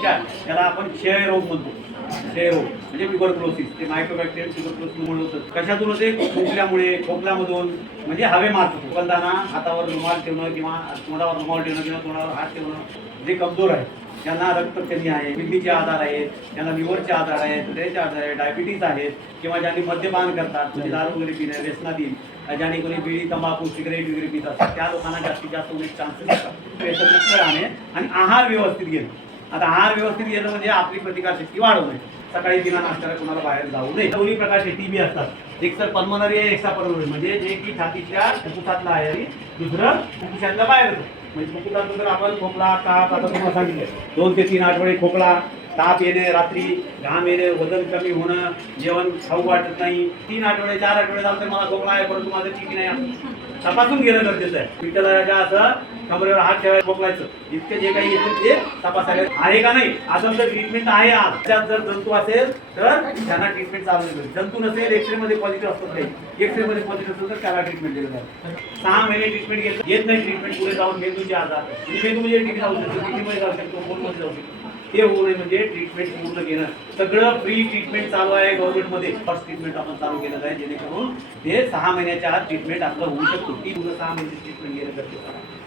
क्षयच्या त्याला आपण क्षयरोग म्हणतो. क्षयरोग म्हणजे ट्युबरक्लोसिस, ते मायक्रोबॅक्टेरियम ट्युबरक्लोसिसमुळे होतं. कशातून होते? खोकल्यामुळे, खोकल्यामधून म्हणजे हवे मारतो. खोकलताना हातावर रुमाल ठेवणं किंवा तोंडावर रुमाल ठेवणं किंवा तोंडावर हात ठेवणं. जे कमजोर आहे, ज्यांना रक्तकमी आहे, किडनीचे आजार आहेत, ज्यांना लिव्हरचे आजार आहेत, हृदयाचे आजार आहेत, डायबिटीज आहेत, किंवा ज्यांनी मद्यपान करतात म्हणजे दारू वगैरे पिणे व्यसनाधीन, ज्यांनी कोणी बिडी तंबाखू सिगरेट वगैरे पित असतात त्या लोकांना जास्तीत जास्त होण्याचे चान्सेस असतात. व्यसनमुक्त राहणे आणि आहार व्यवस्थित घेणं. आता आहार व्यवस्थित घेणं म्हणजे आपली प्रतिकारशक्ती वाढवणे. सकाळी बिना नाश्त्याला कोणाला बाहेर जाऊ नये. दोन्ही प्रकारचे टीबी असतात. एक तर पल्मनरी आहे, एक्स्ट्रा पल्मनरी म्हणजे जे की छातीच्या फुफ्फुसातला आहे आणि दुसरं फुफ्फुसातल्या बाहेर येतं. म्हणजे फुफ्फुसातून जर आपण खोकला, ताप, आता तुम्हाला सांगितलं 2 ते 3 आठवडे खोकला, ताप येणे, रात्री घाम येणे, वजन कमी होणं, जेवण खाऊ वाटत नाही, 3 आठवडे 4 आठवडे झाले तर मला खोकला आहे परंतु माझं ठीक नाही, तपासून घेणं गरजेचं आहे. विठ्ठलाच्या असं कमरेवर हात ठेवायला खोकलायचं, इतके जे काही येतील ते तपासायला आहे का नाही. असं जर ट्रीटमेंट आहे आज, त्यात जर जंतू असेल तर त्यांना ट्रीटमेंट चालू नाही. जंतू नसेल, एक्सरे मध्ये पॉझिटिव्ह असतात काही, एक्सरे मध्ये पॉझिटिव्ह असेल तर त्याला ट्रीटमेंट दिलं जातं. 6 महिने ट्रीटमेंट येत नाही. ट्रीटमेंट पुढे जाऊन मेंदूचे आजार, मेंदू म्हणजे टीबी जाऊ शकतो, किडनीमध्ये जाऊ शकतो, बोनमध्ये जाऊ शकतो, ते होऊ नये म्हणजे ट्रीटमेंट पूर्ण घेणं. सगळं फ्री ट्रीटमेंट चालू आहे गव्हर्नमेंटमध्ये. फर्स्ट ट्रीटमेंट आपण चालू केलं आहे जेणेकरून ते 6 महिन्याच्या आत ट्रीटमेंट आपलं होऊ शकतो. ती पूर्ण 6 महिन्याची ट्रीटमेंट घेणं गरजेचं आहे.